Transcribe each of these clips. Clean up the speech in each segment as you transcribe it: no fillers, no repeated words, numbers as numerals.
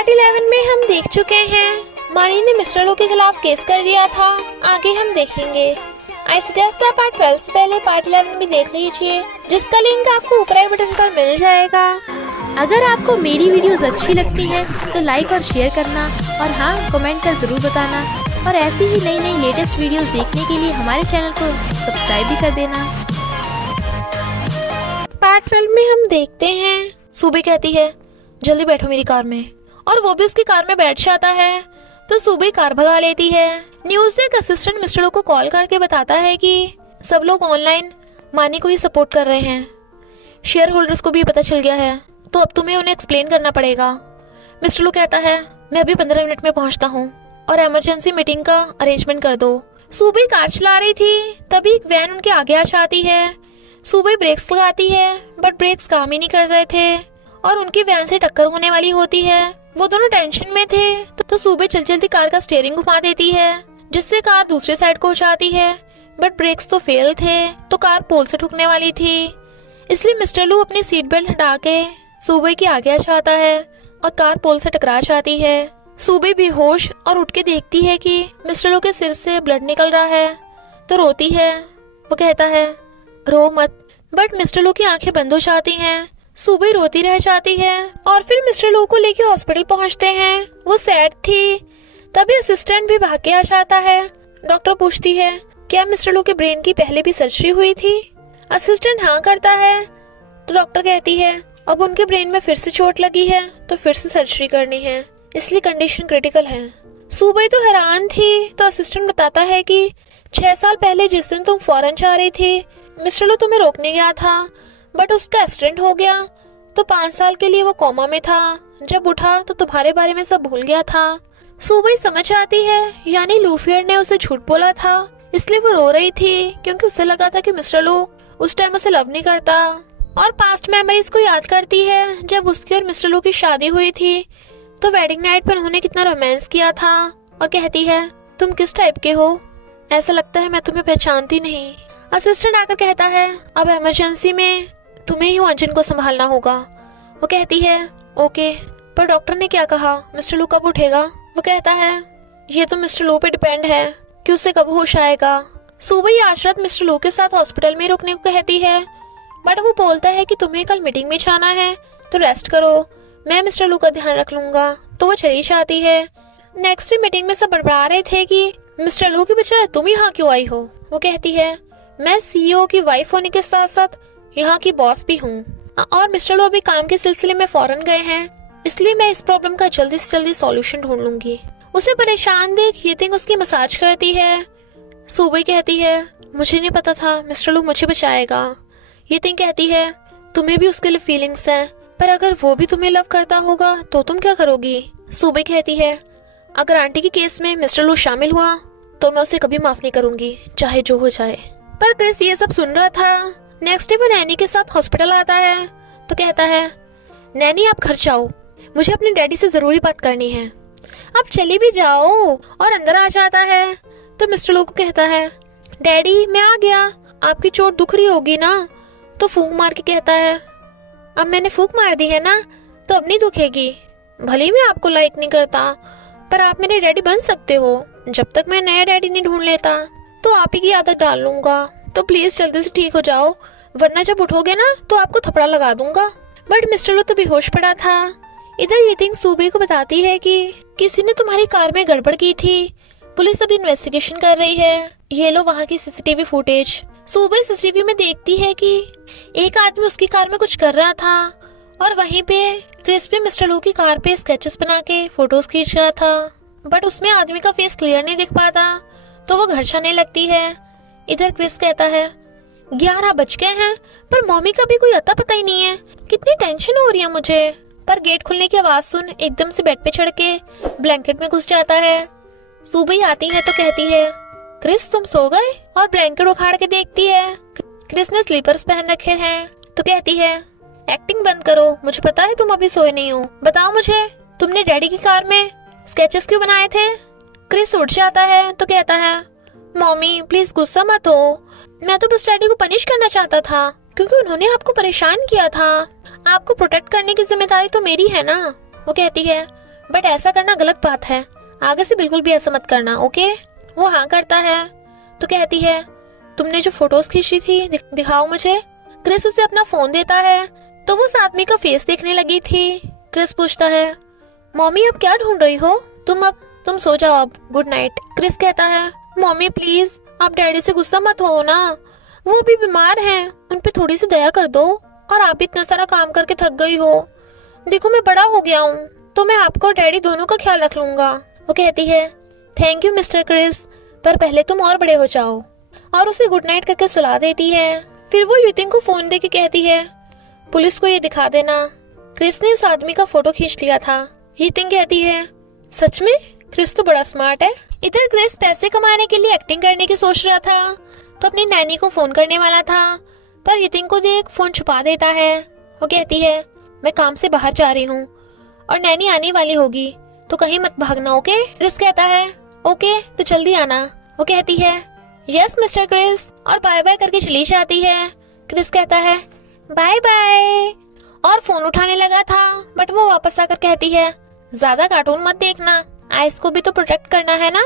Part 11 में हम देख चुके हैं मानी ने मिस्टर लो के खिलाफ केस कर दिया था। आगे हम देखेंगे। आई सजेस्ट आप पार्ट 12 से पहले पार्ट 11 भी देख लीजिए, जिसका लिंक आपको ऊपर आई बटन पर मिल जाएगा। अगर आपको मेरी वीडियोस अच्छी लगती है तो लाइक और शेयर करना, और हाँ, कमेंट कर जरूर बताना। और ऐसी ही नई नई लेटेस्ट वीडियोस देखने के लिए हमारे चैनल को सब्सक्राइब भी कर देना। पार्ट 12 में हम देखते हैं सूबी कहती है जल्दी बैठो मेरी कार में, और वो भी उसकी कार में बैठ जाता है तो सूबी कार भगा लेती है। न्यूज़ से एक असिस्टेंट मिस्टर लो को कॉल करके बताता है कि सब लोग ऑनलाइन मानी को ही सपोर्ट कर रहे हैं, शेयर होल्डर्स को भी पता चल गया है, तो अब तुम्हें उन्हें एक्सप्लेन करना पड़ेगा। मिस्टर लो कहता है मैं अभी 15 मिनट में पहुंचता हूँ और इमरजेंसी मीटिंग का अरेंजमेंट कर दो। सूबी कार चला रही थी, तभी एक वैन उनके आगे आ जाती है। सूबी ब्रेक्स लगाती है बट ब्रेक्स काम ही नहीं कर रहे थे और उनकी वैन से टक्कर होने वाली होती है। वो दोनों टेंशन में थे तो सूबी चल चलती कार का स्टीयरिंग घुमा देती है, जिससे कार दूसरे साइड को हो जाती है। बट ब्रेक्स तो फेल थे तो कार पोल से ठुकने वाली थी, इसलिए मिस्टर लू अपनी सीट बेल्ट हटा के सूबी के आगे आ जाता है और कार पोल से टकरा जाती है। सूबी बेहोश और उठ के देखती है कि मिस्टर लो के सिर से ब्लड निकल रहा है तो रोती है। वो कहता है रो मत, बट मिस्टर लो की आंखें बंद हो जाती हैं। सूबी रोती रह जाती है और फिर मिस्टर लो को लेके हॉस्पिटल पहुंचते हैं। वो सैड थी, तभी असिस्टेंट भी भाग के आ जाता है। डॉक्टर पूछती है क्या मिस्टर लो के ब्रेन की पहले भी सर्जरी हुई थी? असिस्टेंट हाँ करता है तो डॉक्टर कहती है अब उनके ब्रेन में फिर से चोट लगी है तो फिर से सर्जरी करनी है, इसलिए कंडीशन क्रिटिकल है। सूबी तो हैरान थी तो असिस्टेंट बताता है कि 6 साल पहले जिस दिन तुम फॉरेन जा रही थी, मिस्टर लो तुम्हें रोकने गया था बट उसका एक्सीडेंट हो गया तो 5 साल के लिए वो कोमा में था। जब उठा तो तुम्हारे बारे में सब भूल गया था। सूबी समझ आती है यानी लूफियर ने उसे झूठ बोला था, इसलिए वो रो रही थी क्योंकि उसे लगा था कि मिस्टर लो उस टाइम उसे लव नहीं करता। और पास्ट मेमोरीज को याद करती है जब उसकी और मिस्टर लो की शादी हुई थी तो वेडिंग नाइट पर उन्होंने कितना रोमांस किया था, और कहती है तुम किस टाइप के हो, ऐसा लगता है मैं तुम्हें पहचानती नहीं। असिस्टेंट आकर कहता है अब इमरजेंसी में तुम्हें ही अंजन को संभालना होगा। वो कहती है ओके, पर डॉक्टर ने क्या कहा, मिस्टर लो कब उठेगा? वो कहता है ये तो मिस्टर लो पे डिपेंड है कि उसे कब होश आएगा। सूबी आज रात मिस्टर लो के साथ हॉस्पिटल में रुकने को कहती है, बट वो बोलता है कि तुम्हें कल मीटिंग में जाना है तो रेस्ट करो, मैं मिस्टर लो का ध्यान रख लूंगा। तो वो चली जाती है। नेक्स्ट डे मीटिंग में सब बड़बड़ा रहे थे कि मिस्टर लो की बजाय तुम यहाँ क्यों आई हो? वो कहती है मैं सीईओ की वाइफ होने के साथ साथ यहाँ की बॉस भी हूँ और मिस्टर लो अभी काम के सिलसिले में फॉरेन गए हैं, इसलिए मैं इस प्रॉब्लम का जल्दी से जल्दी सॉल्यूशन ढूंढ लूंगी। उसे परेशान देख यितिंग उसकी मसाज करती है। सूबी कहती है मुझे नहीं पता था मिस्टर लो मुझे बचाएगा। यितिंग कहती है तुम्हें भी उसके लिए फीलिंग्स हैं, पर अगर वो भी तुम्हें लव करता होगा तो तुम क्या करोगी? सूबी कहती है अगर आंटी के केस में मिस्टर लो शामिल हुआ तो मैं उसे कभी माफ नहीं करूंगी, चाहे जो हो जाए। पर क्रिस ये सब सुन रहा था। नेक्स्ट डे वो नैनी के साथ हॉस्पिटल आता है तो कहता है नैनी आप घर जाओ, मुझे अपने डैडी से जरूरी बात करनी है। आप चली भी जाओ। और अंदर आ जाता है तो मिस्टर लो को कहता है डैडी मैं आ गया, आपकी चोट दुख रही होगी ना? तो फूंक मार के कहता है अब मैंने फूंक मार दी है ना तो अब नहीं दुखेगी। भले ही मैं आपको लाइक नहीं करता, पर आप मेरे डैडी बन सकते हो। जब तक मैं नया डैडी नहीं ढूंढ लेता तो आप ही की आदत डाल लूंगा, तो प्लीज जल्दी से ठीक हो जाओ, वरना जब उठोगे ना तो आपको थप्पड़ लगा दूंगा। बट मिस्टर लो तो बेहोश पड़ा था। इधर यितिंग सूबी को बताती है कि किसी ने तुम्हारी कार में गड़बड़ की थी, पुलिस अभी इन्वेस्टिगेशन कर रही है, ये लो वहाँ की सीसीटीवी फुटेज। सूबी सीसीटीवी में देखती है कि एक आदमी उसकी कार में कुछ कर रहा था और वहीं पे क्रिस भी मिस्टर लो की कार पे स्केचेस बना के फोटोज खींच रहा था, बट उसमें आदमी का फेस क्लियर नहीं दिख पाता तो वो घर जाने लगती है। इधर क्रिस कहता है 11 बज गए हैं पर मम्मी का भी कोई अता पता ही नहीं है, कितनी टेंशन हो रही है मुझे। पर गेट खुलने की आवाज सुन एकदम से बेड पे चढ़ के ब्लैंकेट में घुस जाता है। सूबी आती है तो कहती है क्रिस तुम सो गए? और ब्लैंकेट उखाड़ के देखती है क्रिस ने स्लीपर्स पहन रखे हैं तो कहती है एक्टिंग बंद करो, मुझे पता है तुम अभी सोए नहीं हो, बताओ मुझे तुमने डैडी की कार में स्केचेस क्यों बनाए थे? क्रिस उठ जाता है तो कहता है मम्मी प्लीज गुस्सा मत हो, मैं तो बस डैडी को पनिश करना चाहता था क्योंकि उन्होंने आपको परेशान किया था, आपको प्रोटेक्ट करने की जिम्मेदारी तो मेरी है ना। वो कहती है बट ऐसा करना गलत बात है, आगे से बिल्कुल भी ऐसा मत करना, ओके? वो हाँ करता है तो कहती है, तुमने जो फोटोज खींची थी दिखाओ मुझे। क्रिस उसे अपना फोन देता है तो वो उस आदमी का फेस देखने लगी थी। क्रिस पूछता है, मम्मी अब क्या ढूंढ रही हो? तुम सो जाओ अब, गुड नाइट। क्रिस कहता है, मम्मी प्लीज आप डैडी से गुस्सा मत हो ना, वो भी बीमार हैं, उन पे थोड़ी सी दया कर दो। और आप इतना सारा काम करके थक गई हो, देखो मैं बड़ा हो गया हूँ तो मैं आपको और डैडी दोनों का ख्याल रख लूंगा। वो कहती है, थैंक यू मिस्टर क्रिस, पर पहले तुम और बड़े हो जाओ। और उसे गुड नाइट करके सुला देती है। फिर वो युतिन को फोन देके कहती है, पुलिस को ये दिखा देना, क्रिस ने उस आदमी का फोटो खींच लिया था। युतिन कहती है, सच में? क्रिस तो बड़ा स्मार्ट है। इधर क्रिस पैसे कमाने के लिए एक्टिंग करने की सोच रहा था तो अपनी नैनी को फोन करने वाला था, पर युतिन को देख फोन छुपा देता है। वो कहती है, मैं काम से बाहर जा रही हूँ और नैनी आने वाली होगी तो कहीं मत भागना, ओके? क्रिस कहता है, ओके तो जल्दी आना। वो कहती है, यस मिस्टर क्रिस, और बाय बाय करके चली जाती है। क्रिस कहता है, बाय बाय, और फोन उठाने लगा था बट वो वापस आकर कहती है, ज्यादा कार्टून मत देखना, आइस को भी तो प्रोटेक्ट करना है ना।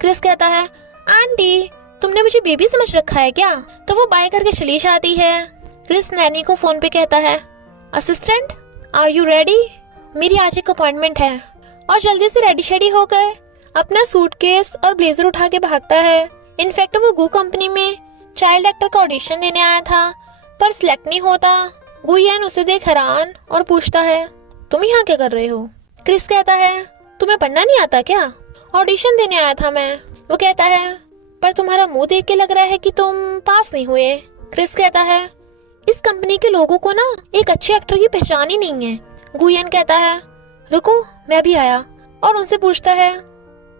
क्रिस कहता है, आंटी तुमने मुझे बेबी समझ रखा है क्या? तो वो बाय करके चली जाती है। क्रिस नैनी को फोन पे कहता है, असिस्टेंट आर यू रेडी? मेरी आज एक अपॉइंटमेंट है। और जल्दी से रेडी शेडी होकर अपना सूटकेस और ब्लेजर उठा के भागता है। इनफैक्ट वो गू कंपनी में चाइल्ड एक्टर का ऑडिशन देने आया था पर सिलेक्ट नहीं होता। गुयन उसे देख हैरान और पूछता है, तुम यहाँ क्या कर रहे हो? क्रिस कहता है, तुम्हें पढ़ना नहीं आता क्या? ऑडिशन देने आया था मैं। वो कहता है, पर तुम्हारा मुंह देख के लग रहा है कि तुम पास नहीं हुए। क्रिस कहता है, इस कंपनी के लोगों को ना एक अच्छे एक्टर की पहचान ही नहीं है। गुयन कहता है, रुको मैं अभी आया, और उनसे पूछता है,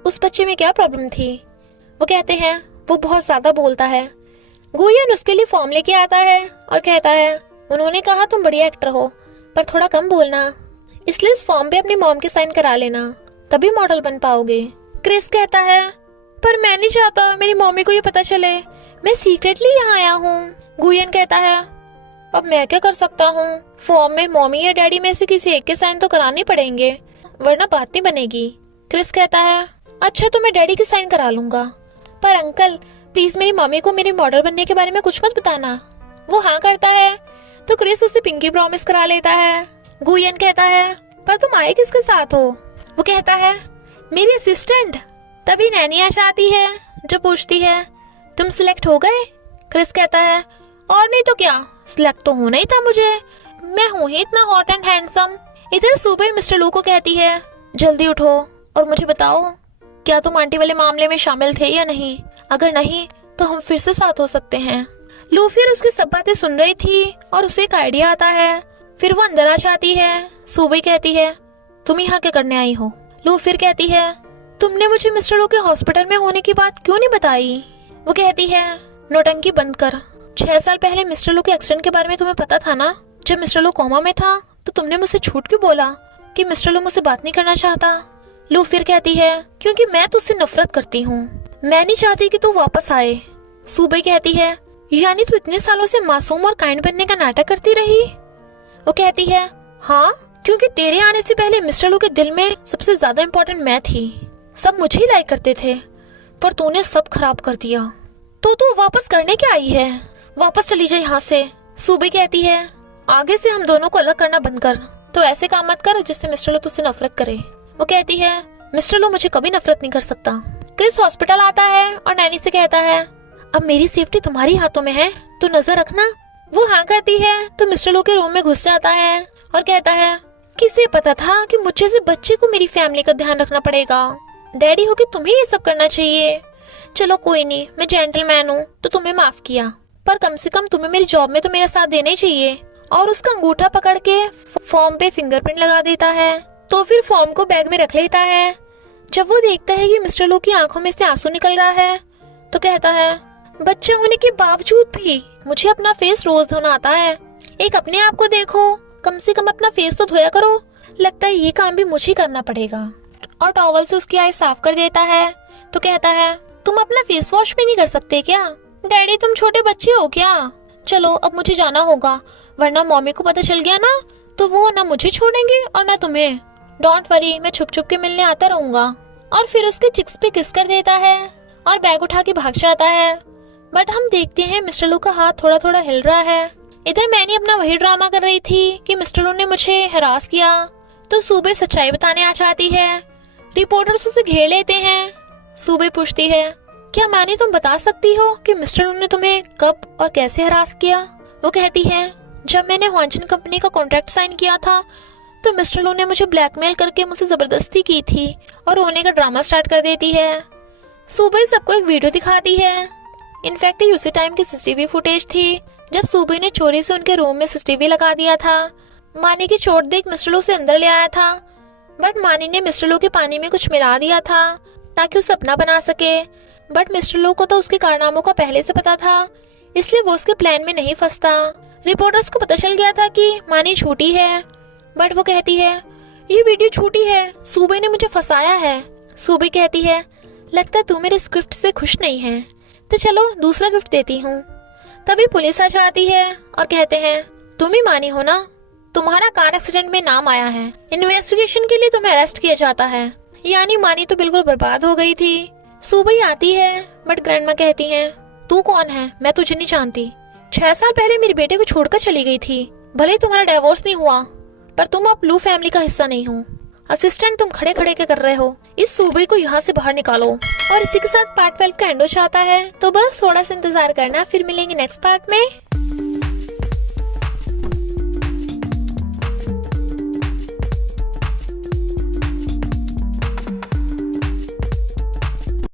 उस बच्चे में क्या प्रॉब्लम थी? वो कहते हैं, वो बहुत ज्यादा बोलता है। गुयन उसके लिए फॉर्म लेके आता है और कहता है, उन्होंने कहा तुम बढ़िया एक्टर हो पर थोड़ा कम बोलना, इसलिए इस फॉर्म पे अपनी मॉम के साइन करा लेना, तभी मॉडल बन पाओगे। क्रिस कहता है, पर मैं नहीं चाहता मेरी मम्मी को ये पता चले, मैं सीक्रेटली यहाँ आया हूँ। गुयन कहता है, अब मैं क्या कर सकता हूँ, फॉर्म में मम्मी या डैडी में से किसी एक के साइन तो कराने पड़ेंगे वरना बात नहीं बनेगी। क्रिस कहता है, अच्छा तो मैं डैडी की साइन करा लूंगा, पर अंकल प्लीज मेरी मम्मी को मेरे मॉडल बनने के बारे में कुछ मत बताना। वो हाँ करता है तो क्रिस उसे पिंकी प्रॉमिस करा लेता है। गुयन कहता है, पर तुम आए किसके साथ हो? वो कहता है, मेरी असिस्टेंट। तभी नैनी आ जाती है जो पूछती है, तुम सिलेक्ट हो गए? क्रिस कहता है, और नहीं तो क्या, सिलेक्ट तो होना ही था मुझे, मैं हूँ ही इतना हॉट एंड हैंडसम। इधर सुबह मिस्टर लू को कहती है, जल्दी उठो और मुझे बताओ क्या तुम आंटी वाले मामले में शामिल थे या नहीं? अगर नहीं तो हम फिर से साथ हो सकते हैं। लू फिर उसकी सब बातें सुन रही थी और उसे एक आइडिया आता है। फिर वो अंदर आ जाती है। सुबह कहती है, तुम यहाँ क्या करने आई हो? लू फिर कहती है, तुमने मुझे मिस्टर लू के हॉस्पिटल में होने की बात क्यों नहीं बताई? वो कहती है, नौटंकी बंद कर, 6 साल पहले मिस्टर लू के एक्सीडेंट के बारे में तुम्हें पता था ना? जब मिस्टर लू कोमा में था तो तुमने मुझसे झूठ क्यों बोला कि मिस्टर लू मुझसे बात नहीं करना चाहता? लू फिर कहती है, क्योंकि मैं तुझसे नफरत करती हूँ, मैं नहीं चाहती कि तू वापस आए। सुबह कहती है, यानी तू इतने सालों से मासूम और काइंड बनने का नाटक करती रही? वो कहती है, हाँ, क्योंकि तेरे आने से पहले मिस्टर लू के दिल में सबसे ज्यादा इम्पोर्टेंट मैं थी, सब मुझे ही लाइक करते थे, पर तूने सब खराब कर दिया। तो तू वापस करने क्या आई है? वापस चली जाए यहाँ से। सुबह कहती है, आगे से हम दोनों को अलग करना बंद कर, तो ऐसे काम मत कर जिससे मिस्टर लू तुझसे नफरत करे। वो कहती है, मिस्टर लू मुझे कभी नफरत नहीं कर सकता। क्रिस हॉस्पिटल आता है और नैनी से कहता है, अब मेरी सेफ्टी तुम्हारी हाथों में है, तो नजर रखना। वो हाँ करती है तो मिस्टर लू के रूम में घुस जाता है और कहता है, किसे पता था कि मुझे से बच्चे को मेरी फैमिली का ध्यान रखना पड़ेगा, डैडी हो के तुम्हें ये सब करना चाहिए। चलो कोई नहीं, मैं जेंटलमैन हूँ तो तुम्हें माफ किया, पर कम से कम तुम्हें मेरी जॉब में तो मेरा साथ देना ही चाहिए। और उसका अंगूठा पकड़ के फॉर्म पे फिंगरप्रिंट लगा देता है, तो फिर फॉर्म को बैग में रख लेता है। जब वो देखता है कि मिस्टर लू की आंखों में से आंसू निकल रहा है तो कहता है, बच्चा होने के बावजूद भी मुझे अपना फेस रोज धोना आता है, एक अपने आप को देखो, कम से कम अपना फेस तो धोया करो, लगता है ये काम भी मुझे करना पड़ेगा। और टॉवल से उसकी आईज साफ कर देता है तो कहता है, तुम अपना फेस वॉश भी नहीं कर सकते क्या? डैडी तुम छोटे बच्चे हो क्या? चलो अब मुझे जाना होगा, वरना मम्मी को पता चल गया ना तो वो ना मुझे छोड़ेंगे और ना तुम्हें। डोंट वरी, मैं छुप छुप के मिलने आता रहूंगा। और फिर उसके चिक्स पे किस कर देता है और बैग उठा के भाग जाता है। बट हम देखते हैं मिस्टर लू का हाथ थोड़ा थोड़ा हिल रहा है। इधर मैंने अपना वही ड्रामा कर रही थी कि मिस्टर लू ने मुझे हरास किया, तो सूबे सच्चाई बताने आ जाती है। रिपोर्टर्स उसे घेर लेते हैं। सूबे पूछती है, क्या मानी तुम बता सकती हो कि मिस्टर लू ने तुम्हें कब और कैसे हरास किया? वो कहती है, जब मैंने हॉन्चन कंपनी का कॉन्ट्रैक्ट साइन किया था तो मिस्टर लू ने मुझे ब्लैकमेल करके मुझसे जबरदस्ती की थी और रोने का ड्रामा स्टार्ट कर देती है। सूबे सबको एक वीडियो दिखाती है। इनफैक्ट ये उसी टाइम की सीसीटीवी फुटेज थी जब सूबे ने चोरी से उनके रूम में सीसीटीवी लगा दिया था। मानी की चोट देख मिस्टर लू से अंदर ले आया था, बट मानी ने मिस्टर लू के पानी में कुछ मिला दिया था ताकि वो सपना बना सके। बट मिस्टर लू को तो उसके कारनामों का पहले से पता था, इसलिए वो उसके प्लान में नहीं फंसता। रिपोर्टर्स को पता चल गया था कि मानी झूठी है, बट वो कहती है, ये वीडियो झूठी है, सूबे ने मुझे फंसाया है। सूबे कहती है, लगता है तू मेरे इस गिफ्ट से खुश नहीं है, तो चलो दूसरा गिफ्ट देती हूँ। तभी पुलिस आ जाती है और कहते हैं, तुम ही मानी हो ना, तुम्हारा कार एक्सीडेंट में नाम आया है, इन्वेस्टिगेशन के लिए तुम्हें अरेस्ट किया जाता है। यानी मानी तो बिल्कुल बर्बाद हो गई थी। सुबह आती है, बट ग्रैंडमा कहती हैं, तू कौन है, मैं तुझे नहीं जानती। 6 साल पहले मेरे बेटे को छोड़कर चली गई थी। भले तुम्हारा डिवोर्स नहीं हुआ, पर तुम अब ब्लू फैमिली का हिस्सा नहीं हो। असिस्टेंट तुम खड़े खड़े के कर रहे हो, इस सूबे को यहाँ से बाहर निकालो। और इसी के साथ पार्ट 12 का एंड हो जाता है। तो बस थोड़ा सा इंतजार करना, फिर मिलेंगे नेक्स्ट पार्ट में।